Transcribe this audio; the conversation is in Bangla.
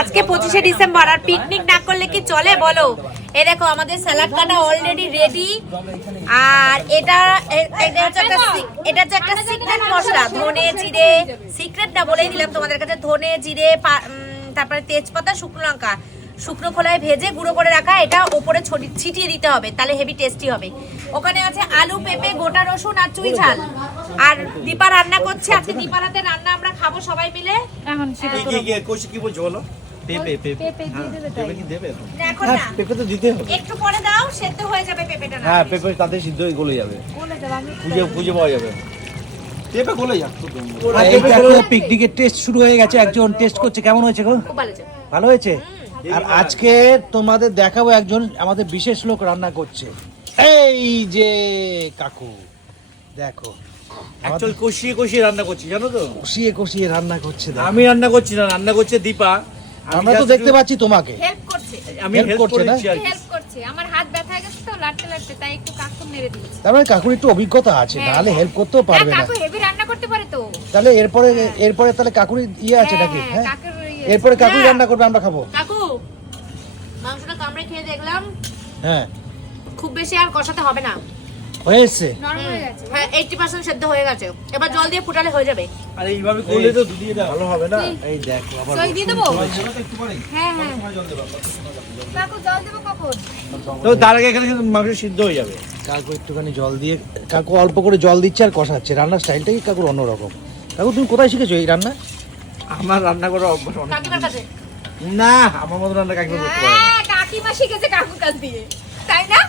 আজকে 25শে ডিসেম্বর, আর পিকনিক না করলে কি চলে বলো? এই দেখো আমাদের স্যালাড কাটা অলরেডি রেডি। আর এটা হচ্ছে একটা সিক্রেট মশলা, ধনে জিরে, সিক্রেটটা বলেই দিলাম তোমাদের কাছে। ধনে জিরে, তারপরে তেজপাতা, শুকনো লঙ্কা শুকনো খোলায় ভেজে গুঁড়ো করে রাখা, এটা ওপরে ছিটিয়ে দিতে হবে, তাহলে হেভি টেস্টি হবে। ওখানে আছে আলু, পেঁপে, গোটা রসুন আর চুই ঝাল। আর দীপা রান্না করছে আজকে, দীপার হাতে রান্না আমরা খাবো সবাই মিলে। এখন সেটা কি বলছো বলো? পেঁপে কি দেবে? এখন না, পেঁপে তো দিতে হবে। একটু পরে দাও, সেদ্ধ হয়ে যাবে পেঁপেটা। না হ্যাঁ, পেঁপে তাতে সিদ্ধ হয়ে গলে যাবে, খুঁজে পাওয়া যাবে। পেঁপে গলে যাক। পিকনিকের টেস্ট শুরু হয়ে গেছে, একজন টেস্ট করছে। কেমন হয়েছে গো? খুব ভালো হয়েছে। ভালো হয়েছে। আর আজকে তোমাদের দেখাবো একজন আমাদের বিশেষ লোক রান্না করছে, এই যে কাকু। দেখো অ্যাকচুয়ালি কষিয়ে রান্না করছি, জানো তো? কষিয়ে রান্না করছে। আমি রান্না করছি না, রান্না করছে দীপা। আমরা তো দেখতে পাচ্ছি তোমাকে হেল্প করছে, আমি হেল্প করে দিচ্ছি আর কি। হেল্প করছে। আমার হাত ব্যথা হয়ে গেছে তো লাড়তে তাই একটু কাকু মেরে দিয়েছে। তার মানে কাকুর একটু অভিজ্ঞতা আছে, নাহলে হেল্প করতেও পারবে না। কাকু হেভি রান্না করতে পারে তো। তাহলে এরপরে তাহলে কাকুর ইয়ে আছে নাকি? হ্যাঁ, কাকুর এরপরে কাকুই রান্না করবে, আমরা খাবো। কাকু মাংসটা কামড়ে খেয়ে দেখলাম, হ্যাঁ, খুব বেশি আর কষাতে হবে না, হয়ে এসছে। নরম হয়ে গেছে। হ্যাঁ 80% সেদ্ধ হয়ে গেছে। এবার জল দিয়ে ফুটালে হয়ে যাবে। আর এইভাবে করলে তো দুদিয়ে ভালো হবে না। এই দেখো আবার দই দিয়ে দেবো? একটু পরে হ্যাঁ কাকু জল দেবো কখন? তো তার আগে এখানে কিন্তু মাংস সিদ্ধ হয়ে যাবে। কাকু একটুখানি জল দিয়ে, কাকু অল্প করে জল দিচ্ছে আর কষাচ্ছে। রান্নার স্টাইলটাই কাকুর অন্যরকম। কাকু তুমি কোথায় শিখেছো এই রান্না? আমার রান্না করার অভ্যাস অনেক। কাকিমার কাছে। না, আমার মতো রান্না কাকিমা করতে পারে না। কাকিমা শিখেছে কাকুর কাছ দিয়ে, তাই না?